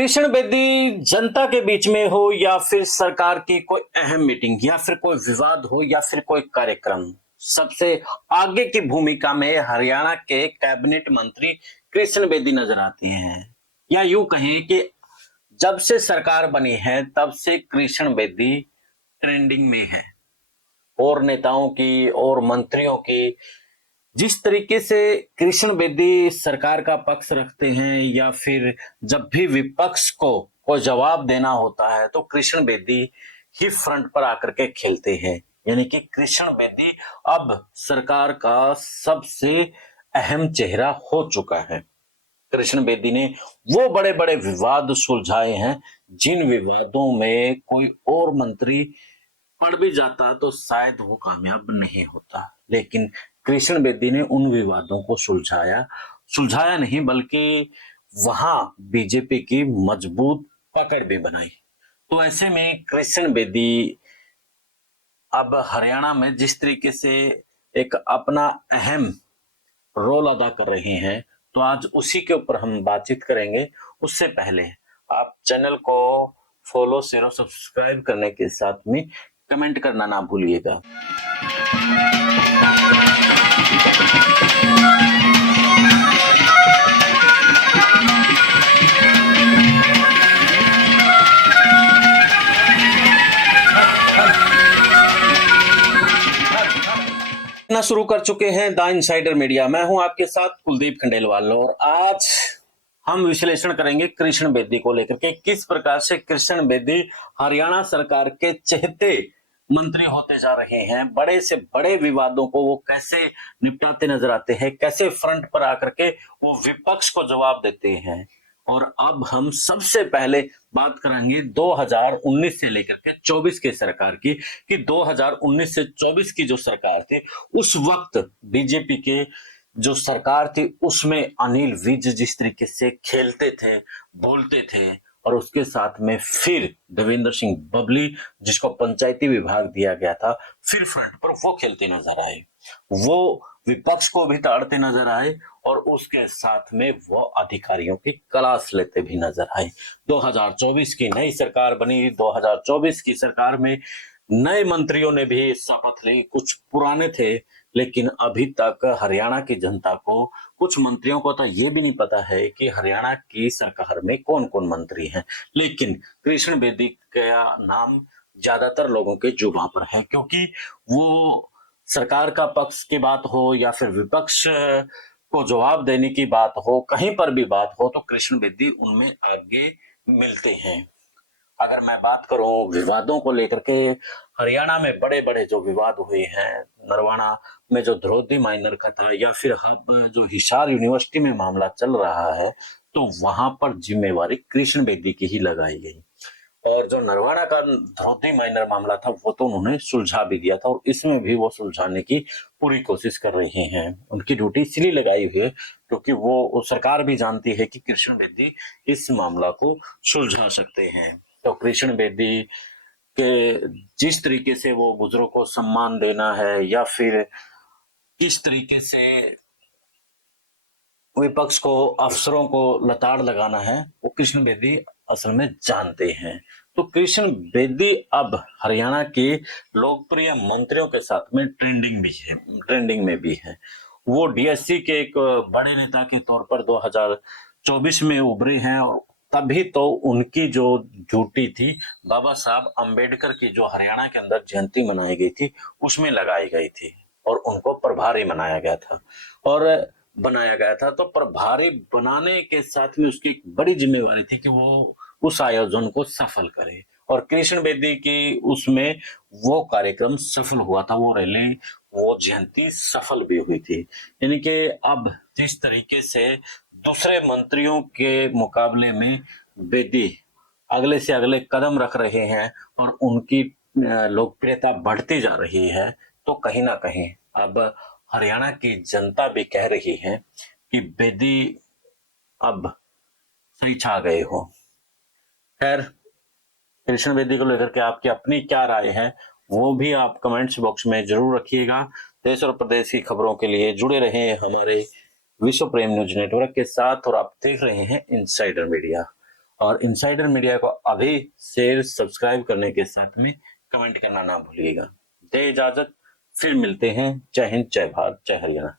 कृष्ण बेदी जनता के बीच में हो या फिर सरकार की कोई अहम मीटिंग या फिर कोई विवाद हो या फिर कोई कार्यक्रम, सबसे आगे की भूमिका में हरियाणा के कैबिनेट मंत्री कृष्ण बेदी नजर आते हैं। या यूं कहें कि जब से सरकार बनी है तब से कृष्ण बेदी ट्रेंडिंग में है। और नेताओं की और मंत्रियों की जिस तरीके से कृष्ण बेदी सरकार का पक्ष रखते हैं या फिर जब भी विपक्ष को कोई जवाब देना होता है तो कृष्ण बेदी ही फ्रंट पर आकर के खेलते हैं। यानी कि कृष्ण बेदी अब सरकार का सबसे अहम चेहरा हो चुका है। कृष्ण बेदी ने वो बड़े बड़े विवाद सुलझाए हैं जिन विवादों में कोई और मंत्री पड़ भी जाता तो शायद वो कामयाब नहीं होता, लेकिन कृष्ण बेदी ने उन विवादों को सुलझाया नहीं बल्कि वहां बीजेपी की मजबूत पकड़ भी बनाई। तो ऐसे में कृष्ण बेदी अब हरियाणा में जिस तरीके से एक अपना अहम रोल अदा कर रहे हैं, तो आज उसी के ऊपर हम बातचीत करेंगे। उससे पहले आप चैनल को फॉलो शेयर और सब्सक्राइब करने के साथ में कमेंट करना ना भूलिएगा। शुरू कर चुके हैं द इनसाइडर मीडिया। मैं हूं आपके साथ कुलदीप खंडेलवाल और आज हम विश्लेषण करेंगे कृष्ण बेदी को लेकर के, किस प्रकार से कृष्ण बेदी हरियाणा सरकार के चहेते मंत्री होते जा रहे हैं। बड़े से बड़े विवादों को वो कैसे निपटाते नजर आते हैं, कैसे फ्रंट पर आकर के वो विपक्ष को जवाब देते हैं। और अब हम सबसे पहले बात करेंगे 2019 से लेकर के 24 के सरकार की, कि 2019 से 24 की जो सरकार थी उस वक्त बीजेपी के जो सरकार थी उसमें अनिल विज जिस तरीके से खेलते थे, बोलते थे, और उसके साथ में फिर देवेंद्र सिंह बबली जिसको पंचायती विभाग दिया गया था, फिर फ्रंट पर वो खेलते नजर आए, वो विपक्ष को भी ताड़ते नजर आए और उसके साथ में वो अधिकारियों की क्लास लेते भी नजर आए। 2024 की नई सरकार बनी, 2024 की सरकार में नए मंत्रियों ने भी शपथ ली, कुछ पुराने थे, लेकिन अभी तक हरियाणा की जनता को, कुछ मंत्रियों को तो ये भी नहीं पता है कि हरियाणा की सरकार में कौन कौन मंत्री हैं। लेकिन कृष्ण बेदी का नाम ज्यादातर लोगों के जुबान पर है, क्योंकि वो सरकार का पक्ष की बात हो या फिर विपक्ष को जवाब देने की बात हो, कहीं पर भी बात हो तो कृष्ण बेदी उनमें आगे मिलते हैं। अगर मैं बात करूं विवादों को लेकर के, हरियाणा में बड़े बड़े जो विवाद हुए हैं, नरवाना में जो द्रौपदी माइनर का था या फिर जो हिसार यूनिवर्सिटी में मामला चल रहा है, तो वहां पर जिम्मेवारी कृष्ण बेदी की ही लगाई गई। और जो नरवाना का द्रौपदी माइनर मामला था वो तो उन्होंने सुलझा भी दिया था और इसमें भी वो सुलझाने की पूरी कोशिश कर रहे हैं। उनकी ड्यूटी इसलिए लगाई हुई है क्योंकि वो सरकार भी जानती है कि कृष्ण बेदी इस मामला को सुलझा सकते हैं। तो कृष्ण बेदी के जिस तरीके से वो बुजुर्गों को सम्मान देना है या फिर किस तरीके से विपक्ष को, अफसरों को लताड़ लगाना है, वो कृष्ण बेदी असल में जानते हैं। तो कृष्ण बेदी अब हरियाणा के लोकप्रिय मंत्रियों के साथ में ट्रेंडिंग में भी है। वो डीएससी के एक बड़े नेता के तौर पर 2024 में उभरे हैं और तभी तो उनकी जो ड्यूटी थी बाबा साहब अंबेडकर की जो हरियाणा के अंदर जयंती मनाई गई थी उसमें लगाई गई थी और उनको प्रभारी बनाया गया था। तो प्रभारी बनाने के साथ में उसकी एक बड़ी जिम्मेवारी थी कि वो उस आयोजन को सफल करे, और कृष्ण बेदी की उसमें वो कार्यक्रम सफल हुआ था, वो रैली, वो जयंती सफल भी हुई थी। यानी कि अब जिस तरीके से दूसरे मंत्रियों के मुकाबले में बेदी अगले से अगले कदम रख रहे हैं और उनकी लोकप्रियता बढ़ती जा रही है, तो कहीं ना कहीं अब हरियाणा की जनता भी कह रही है कि बेदी अब सही छा गए हो। खैर, कृष्ण बेदी को लेकर के आपकी अपनी क्या राय है वो भी आप कमेंट्स बॉक्स में जरूर रखिएगा। देश और प्रदेश की खबरों के लिए जुड़े रहें हमारे विश्व प्रेम न्यूज नेटवर्क के साथ और आप देख रहे हैं इनसाइडर मीडिया। और इनसाइडर मीडिया को अभी शेयर सब्सक्राइब करने के साथ में कमेंट करना ना भूलिएगा। दे इजाजत, फिर मिलते हैं। जय हिंद, जय भारत, जय हरियाणा।